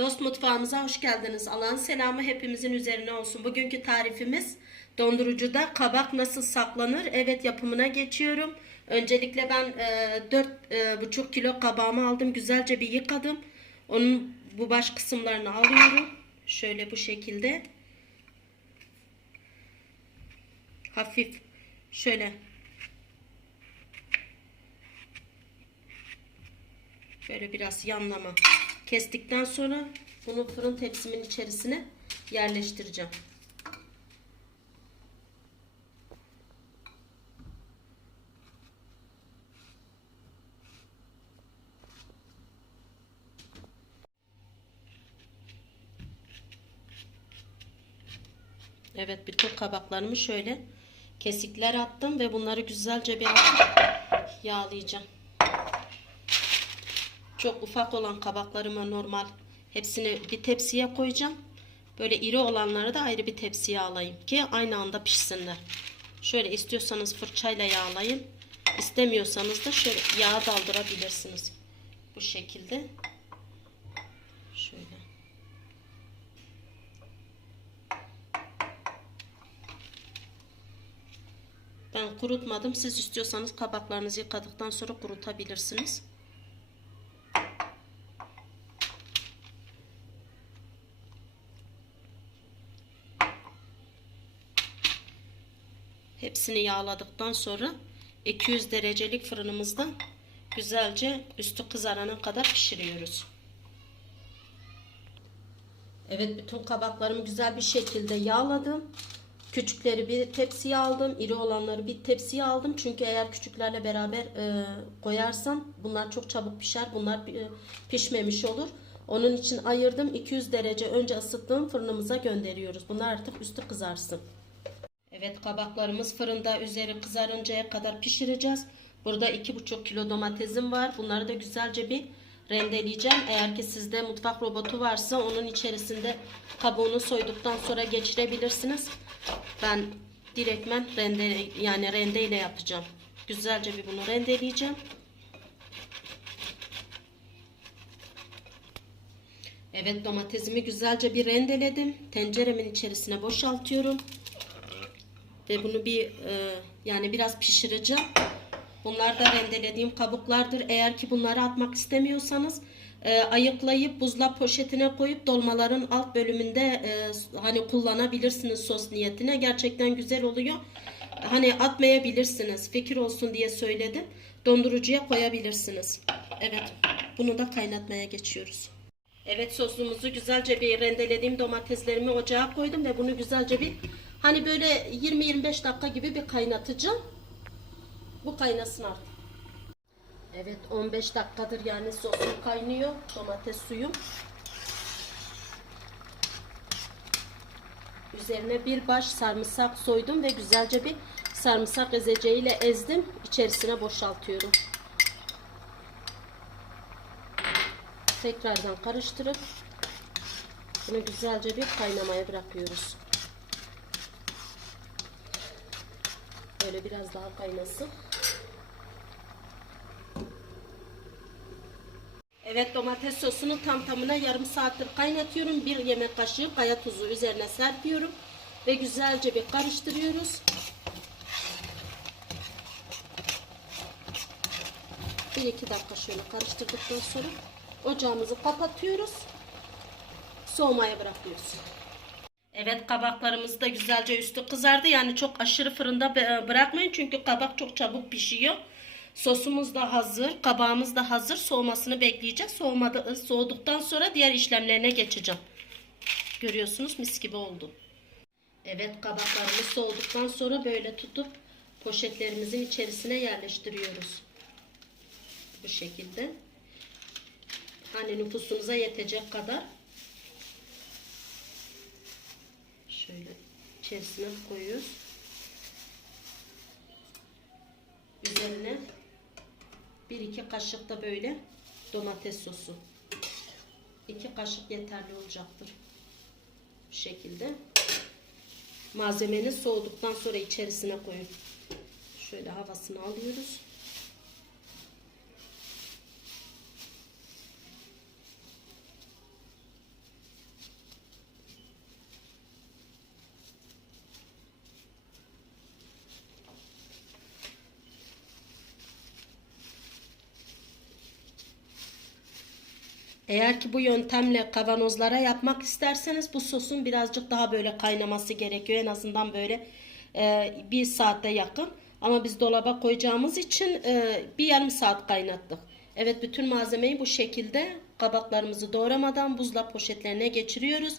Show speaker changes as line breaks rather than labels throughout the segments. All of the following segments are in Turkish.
Dost mutfağımıza hoş geldiniz. Allah'ın selamı hepimizin üzerine olsun. Bugünkü tarifimiz dondurucuda kabak nasıl saklanır? Evet yapımına geçiyorum. Öncelikle ben e, 4,5 kilo kabağımı aldım. Güzelce bir yıkadım. Onun bu baş kısımlarını alıyorum. Şöyle bu şekilde. Hafif şöyle Böyle biraz yanlama kestikten sonra bunu fırın tepsimin içerisine yerleştireceğim. Evet bütün kabaklarımı şöyle kesikler attım ve bunları güzelce bir yağlayacağım. Çok ufak olan kabaklarımı normal hepsini bir tepsiye koyacağım. Böyle iri olanları da ayrı bir tepsiye alayım ki aynı anda pişsinler. Şöyle istiyorsanız fırçayla yağlayın. İstemiyorsanız da şöyle yağ daldırabilirsiniz. Bu şekilde. Şöyle. Ben kurutmadım. Siz istiyorsanız kabaklarınızı yıkadıktan sonra kurutabilirsiniz. Hepsini yağladıktan sonra 200 derecelik fırınımızda güzelce üstü kızarana kadar pişiriyoruz. Evet bütün kabaklarımı güzel bir şekilde yağladım. Küçükleri bir tepsiye aldım. iri olanları bir tepsiye aldım. Çünkü eğer küçüklerle beraber e, koyarsam bunlar çok çabuk pişer. Bunlar e, pişmemiş olur. Onun için ayırdım. 200 derece önce ısıttığım fırınımıza gönderiyoruz. Bunlar artık üstü kızarsın. Evet kabaklarımız fırında üzeri kızarıncaya kadar pişireceğiz. Burada 2,5 kilo domatesim var. Bunları da güzelce bir rendeleyeceğim. Eğer ki sizde mutfak robotu varsa onun içerisinde kabuğunu soyduktan sonra geçirebilirsiniz. Ben direktmen rende yani rendeyle yapacağım. Güzelce bir bunu rendeleyeceğim. Evet domatesimi güzelce bir rendeledim. Tenceremin içerisine boşaltıyorum. Ve bunu bir e, yani biraz pişireceğim. Bunlar da rendelediğim kabuklardır. Eğer ki bunları atmak istemiyorsanız e, ayıklayıp buzlap poşetine koyup dolmaların alt bölümünde e, hani kullanabilirsiniz sos niyetine. Gerçekten güzel oluyor. Hani atmayabilirsiniz. Fikir olsun diye söyledim. Dondurucuya koyabilirsiniz. Evet. Bunu da kaynatmaya geçiyoruz. Evet sosumuzu güzelce bir rendelediğim domateslerimi ocağa koydum ve bunu güzelce bir hani böyle 20-25 dakika gibi bir kaynatacağım. Bu kaynasın artık. Evet 15 dakikadır yani sosum kaynıyor. Domates suyum. Üzerine bir baş sarımsak soydum ve güzelce bir sarımsak ezeceğiyle ezdim. İçerisine boşaltıyorum. Tekrardan karıştırıp bunu güzelce bir kaynamaya bırakıyoruz. Böyle biraz daha kaynasın. Evet domates sosunu tam tamına yarım saattir kaynatıyorum. Bir yemek kaşığı kaya tuzu üzerine serpiyorum. Ve güzelce bir karıştırıyoruz. Bir iki dakika şöyle karıştırdıktan sonra ocağımızı kapatıyoruz. Soğumaya bırakıyoruz. Evet kabaklarımız da güzelce üstü kızardı. Yani çok aşırı fırında bırakmayın. Çünkü kabak çok çabuk pişiyor. Sosumuz da hazır. Kabağımız da hazır. Soğumasını bekleyeceğiz. Soğumadı, soğuduktan sonra diğer işlemlerine geçeceğim. Görüyorsunuz mis gibi oldu. Evet kabaklarımız soğuduktan sonra böyle tutup poşetlerimizin içerisine yerleştiriyoruz. Bu şekilde. Hani nüfusumuza yetecek kadar. Şöyle içerisine koyuyoruz. Üzerine bir iki kaşık da böyle domates sosu. İki kaşık yeterli olacaktır. Bu şekilde. Malzemeniz soğuduktan sonra içerisine koyun. Şöyle havasını alıyoruz. Eğer ki bu yöntemle kavanozlara yapmak isterseniz bu sosun birazcık daha böyle kaynaması gerekiyor. En azından böyle e, bir saatte yakın. Ama biz dolaba koyacağımız için e, bir yarım saat kaynattık. Evet bütün malzemeyi bu şekilde kabaklarımızı doğramadan buzla poşetlerine geçiriyoruz.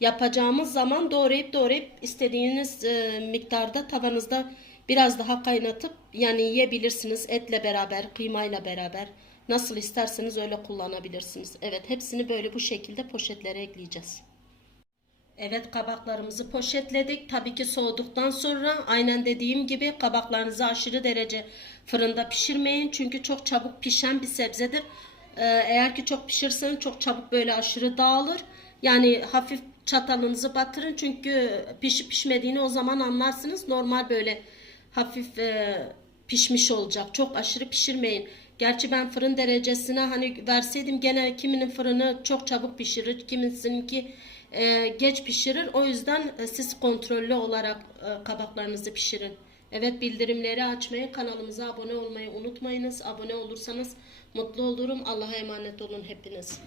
Yapacağımız zaman doğrayıp doğrayıp istediğiniz e, miktarda tavanızda biraz daha kaynatıp yani yiyebilirsiniz etle beraber, kıymayla beraber. Nasıl isterseniz öyle kullanabilirsiniz. Evet hepsini böyle bu şekilde poşetlere ekleyeceğiz. Evet kabaklarımızı poşetledik. Tabii ki soğuduktan sonra aynen dediğim gibi kabaklarınızı aşırı derece fırında pişirmeyin. Çünkü çok çabuk pişen bir sebzedir. Ee, eğer ki çok pişirseniz çok çabuk böyle aşırı dağılır. Yani hafif çatalınızı batırın. Çünkü pişip pişmediğini o zaman anlarsınız. Normal böyle hafif e, pişmiş olacak. Çok aşırı pişirmeyin. Gerçi ben fırın derecesine hani verseydim gene kiminin fırını çok çabuk pişirir, kimisininki e, geç pişirir. O yüzden e, siz kontrollü olarak e, kabaklarınızı pişirin. Evet bildirimleri açmayı, kanalımıza abone olmayı unutmayınız. Abone olursanız mutlu olurum. Allah'a emanet olun hepiniz.